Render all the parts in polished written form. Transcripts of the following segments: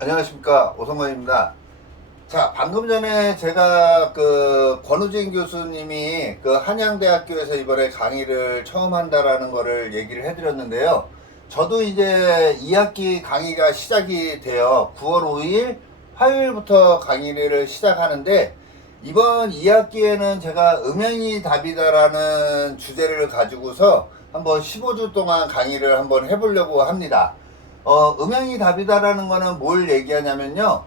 안녕하십니까, 오성건입니다. 자, 방금 전에 제가 그 권우진 교수님이 그 한양대학교에서 이번에 강의를 처음 한다라는 거를 얘기를 해드렸는데요. 저도 이제 2학기 강의가 시작이 돼요. 9월 5일 화요일부터 강의를 시작하는데, 이번 2학기에는 제가 음양이 답이다라는 주제를 가지고서 한번 15주 동안 강의를 한번 해보려고 합니다. 음양이 답이다라는 거는 뭘 얘기하냐면요.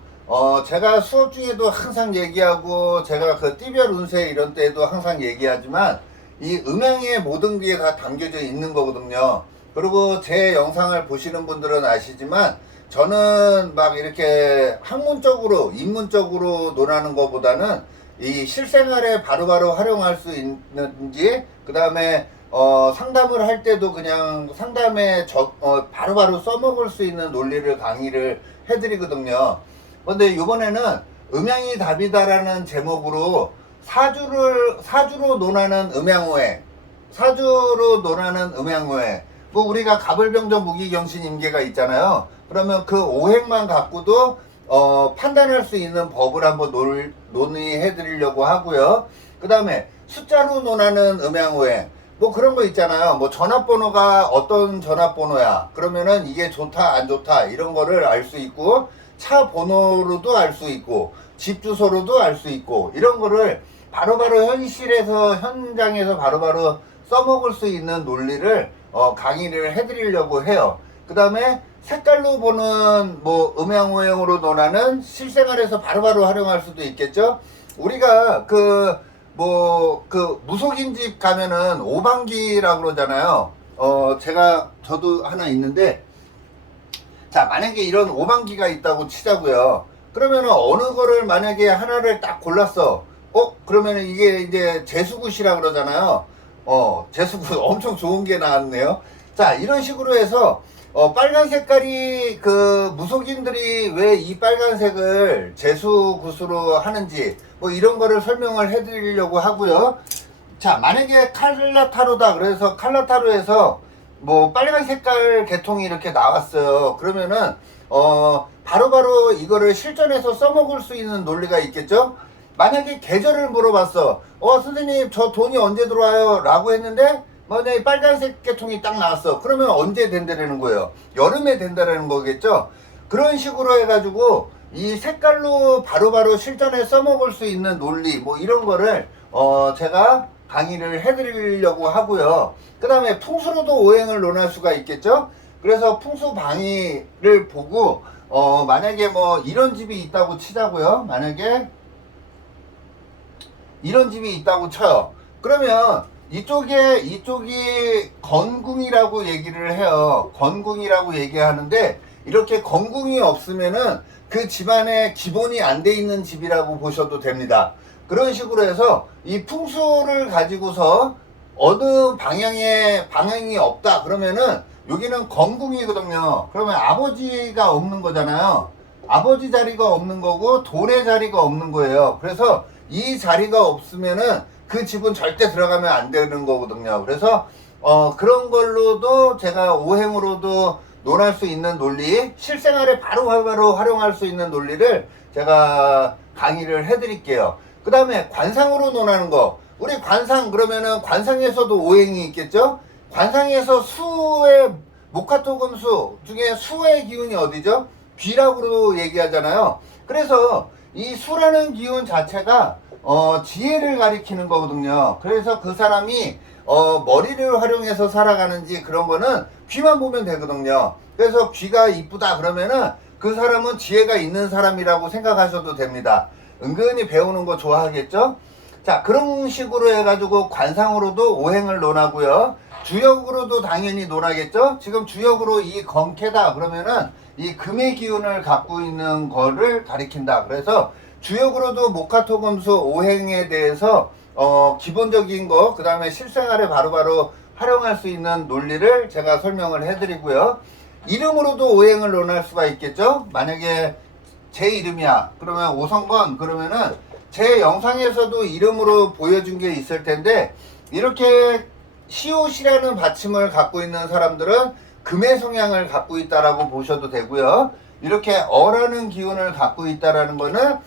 제가 수업 중에도 항상 얘기하고, 제가 그 띠별 운세 이런 때에도 항상 얘기하지만, 이 음양의 모든 게 다 담겨져 있는 거거든요. 그리고 제 영상을 보시는 분들은 아시지만, 저는 막 이렇게 학문적으로, 인문적으로 논하는 것보다는 이 실생활에 바로바로 활용할 수 있는지, 그 다음에 상담을 할 때도 그냥 상담에 바로바로 써먹을 수 있는 논리를 강의를 해드리거든요. 근데 이번에는 음양이 답이다라는 제목으로 사주로 논하는 음양오행, 사주로 논하는 음양오행, 뭐 우리가 갑을병정 무기경신 임계가 있잖아요. 그러면 그 오행만 갖고도 판단할 수 있는 법을 한번 논의해 드리려고 하고요. 그 다음에 숫자로 논하는 음양오행, 뭐 그런 거 있잖아요. 뭐 전화번호가 어떤 전화번호야, 그러면은 이게 좋다 안 좋다 이런 거를 알 수 있고, 차 번호로도 알 수 있고, 집 주소로도 알 수 있고, 이런 거를 바로바로 현장에서 바로바로 써먹을 수 있는 논리를 강의를 해드리려고 해요. 그 다음에 색깔로 보는 뭐 음양오행으로 논하는 실생활에서 바로바로 활용할 수도 있겠죠. 우리가 무속인 집 가면은 오방기라고 그러잖아요. 저도 하나 있는데, 자, 만약에 이런 오방기가 있다고 치자고요. 그러면은 어느 거를 만약에 하나를 딱 골랐어. 그러면은 이게 이제 재수굿이라 그러잖아요. 재수굿 엄청 좋은 게 나왔네요. 자, 이런 식으로 해서 빨간 색깔이 그 무속인들이 왜 이 빨간색을 재수굿으로 하는지 뭐 이런 거를 설명을 해드리려고 하고요. 자, 만약에 칼라타로다. 그래서 칼라타로에서 뭐 빨간 색깔 계통이 이렇게 나왔어요. 그러면은 바로바로 이거를 실전에서 써먹을 수 있는 논리가 있겠죠. 만약에 계절을 물어봤어. 선생님 저 돈이 언제 들어와요? 라고 했는데 만약에 빨간색 계통이 딱 나왔어. 그러면 언제 된다라는 거예요? 여름에 된다라는 거겠죠. 그런 식으로 해가지고 이 색깔로 바로바로 실전에 써먹을 수 있는 논리 뭐 이런 거를 제가 강의를 해드리려고 하고요. 그 다음에 풍수로도 오행을 논할 수가 있겠죠. 그래서 풍수 방위를 보고 만약에 뭐 이런 집이 있다고 치자고요. 만약에 이런 집이 있다고 쳐요. 그러면 이쪽이 건궁이라고 얘기를 해요. 건궁이라고 얘기하는데, 이렇게 건궁이 없으면은 그 집안에 기본이 안 돼 있는 집이라고 보셔도 됩니다. 그런 식으로 해서 이 풍수를 가지고서 어느 방향이 없다 그러면은 여기는 건궁이거든요. 그러면 아버지가 없는 거잖아요. 아버지 자리가 없는 거고 돈의 자리가 없는 거예요. 그래서 이 자리가 없으면은 그 집은 절대 들어가면 안 되는 거거든요. 그래서 그런 걸로도 제가 오행으로도 논할 수 있는 논리, 실생활에 바로바로 활용할 수 있는 논리를 제가 강의를 해드릴게요. 그 다음에 관상으로 논하는 거. 우리 관상 그러면은 관상에서도 오행이 있겠죠? 관상에서 수의 목화토금수 중에 수의 기운이 어디죠? 귀라고 얘기하잖아요. 그래서 이 수라는 기운 자체가 지혜를 가리키는 거거든요. 그래서 그 사람이 머리를 활용해서 살아가는지 그런 거는 귀만 보면 되거든요. 그래서 귀가 이쁘다 그러면은 그 사람은 지혜가 있는 사람이라고 생각하셔도 됩니다. 은근히 배우는 거 좋아하겠죠? 자, 그런 식으로 해가지고 관상으로도 오행을 논하고요. 주역으로도 당연히 논하겠죠? 지금 주역으로 이 건캐다 그러면은 이 금의 기운을 갖고 있는 거를 가리킨다. 그래서 주역으로도 목화토금수 오행에 대해서 기본적인 거, 그 다음에 실생활에 바로바로 활용할 수 있는 논리를 제가 설명을 해드리고요. 이름으로도 오행을 논할 수가 있겠죠? 만약에 제 이름이야. 그러면 오성건, 그러면은 제 영상에서도 이름으로 보여준 게 있을 텐데, 이렇게 시옷이라는 받침을 갖고 있는 사람들은 금의 성향을 갖고 있다라고 보셔도 되고요. 이렇게 어라는 기운을 갖고 있다라는 거는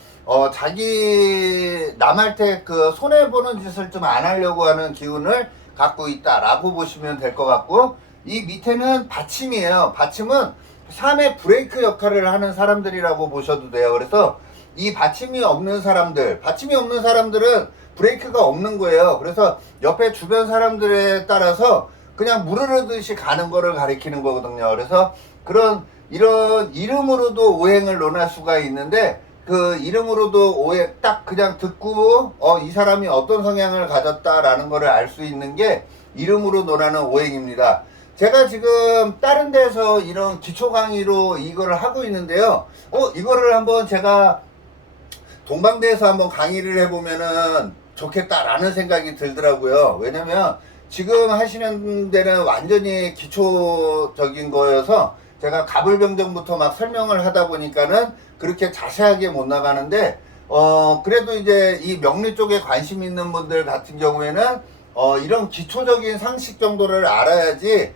자기 남한테 그 손해보는 짓을 좀 안 하려고 하는 기운을 갖고 있다라고 보시면 될 것 같고, 이 밑에는 받침이에요. 받침은 삶의 브레이크 역할을 하는 사람들이라고 보셔도 돼요. 그래서 이 받침이 없는 사람들은 브레이크가 없는 거예요. 그래서 옆에 주변 사람들에 따라서 그냥 물 흐르듯이 가는 거를 가리키는 거거든요. 그래서 이런 이름으로도 오행을 논할 수가 있는데, 그 이름으로도 오행 딱 그냥 듣고 이 사람이 어떤 성향을 가졌다라는 거를 알 수 있는 게 이름으로 논하는 오행입니다. 제가 지금 다른 데서 이런 기초 강의로 이거를 하고 있는데요. 이거를 한번 제가 동방대에서 한번 강의를 해보면은 좋겠다라는 생각이 들더라고요. 왜냐면 지금 하시는 데는 완전히 기초적인 거여서 제가 가불병정부터 막 설명을 하다 보니까는 그렇게 자세하게 못 나가는데, 그래도 이제 이 명리 쪽에 관심 있는 분들 같은 경우에는 이런 기초적인 상식 정도를 알아야지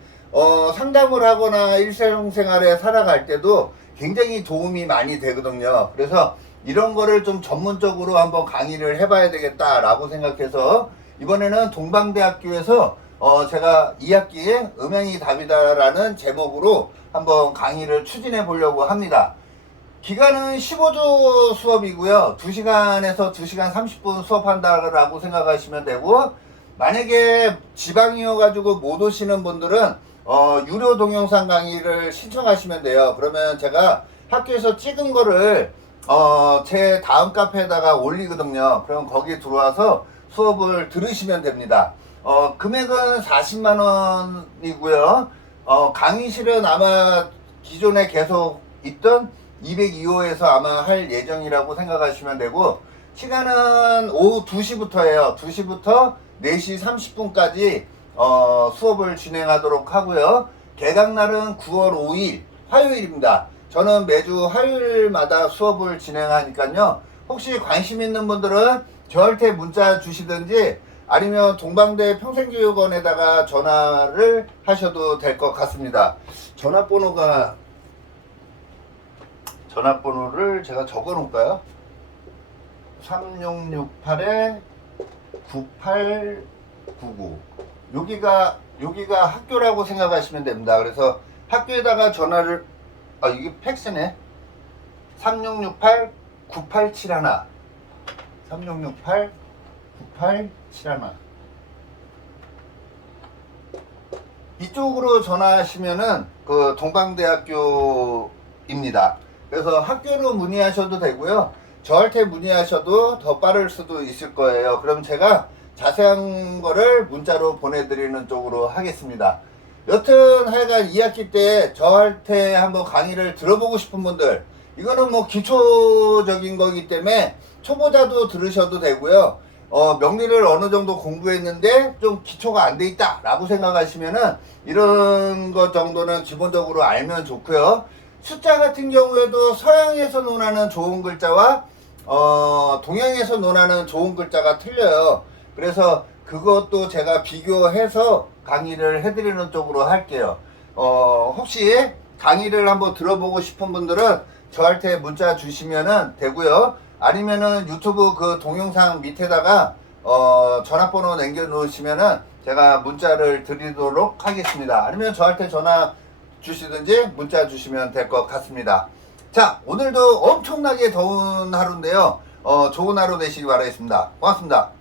상담을 하거나 일상생활에 살아갈 때도 굉장히 도움이 많이 되거든요. 그래서 이런 거를 좀 전문적으로 한번 강의를 해봐야 되겠다라고 생각해서 이번에는 동방대학교에서 제가 2학기에 음양이 답이다라는 제목으로 한번 강의를 추진해 보려고 합니다. 기간은 15주 수업이고요. 2시간에서 2시간 30분 수업한다라고 생각하시면 되고, 만약에 지방이어가지고 못 오시는 분들은 유료 동영상 강의를 신청하시면 돼요. 그러면 제가 학교에서 찍은 거를 제 다음 카페에다가 올리거든요. 그럼 거기 들어와서 수업을 들으시면 됩니다. 금액은 40만 원이고요. 강의실은 아마 기존에 계속 있던 202호에서 아마 할 예정이라고 생각하시면 되고, 시간은 오후 2시부터예요. 2시부터 4시 30분까지 수업을 진행하도록 하고요. 개강날은 9월 5일 화요일입니다. 저는 매주 화요일마다 수업을 진행하니까요. 혹시 관심 있는 분들은 저한테 문자 주시든지 아니면 동방대 평생교육원에다가 전화를 하셔도 될 것 같습니다. 전화번호를 제가 적어 놓을까요? 3668에 9899. 여기가 학교라고 생각하시면 됩니다. 그래서 학교에다가 전화를, 이게 팩스네. 3668-9871. 3668-9871. 이쪽으로 전화하시면은 그 동방대학교입니다. 그래서 학교로 문의하셔도 되고요. 저한테 문의하셔도 더 빠를 수도 있을 거예요. 그럼 제가 자세한 거를 문자로 보내드리는 쪽으로 하겠습니다. 여튼 하여간 2학기 때 저한테 한번 강의를 들어보고 싶은 분들, 이거는 뭐 기초적인 거기 때문에 초보자도 들으셔도 되고요. 명리를 어느 정도 공부했는데 좀 기초가 안 돼 있다 라고 생각하시면은 이런 것 정도는 기본적으로 알면 좋고요. 숫자 같은 경우에도 서양에서 논하는 좋은 글자와 동양에서 논하는 좋은 글자가 틀려요. 그래서 그것도 제가 비교해서 강의를 해드리는 쪽으로 할게요. 혹시 강의를 한번 들어보고 싶은 분들은 저한테 문자 주시면 되고요. 아니면은 유튜브 그 동영상 밑에다가 전화번호 남겨 놓으시면은 제가 문자를 드리도록 하겠습니다. 아니면 저한테 전화 주시든지 문자 주시면 될 것 같습니다. 자, 오늘도 엄청나게 더운 하루인데요. 좋은 하루 되시기 바라겠습니다. 고맙습니다.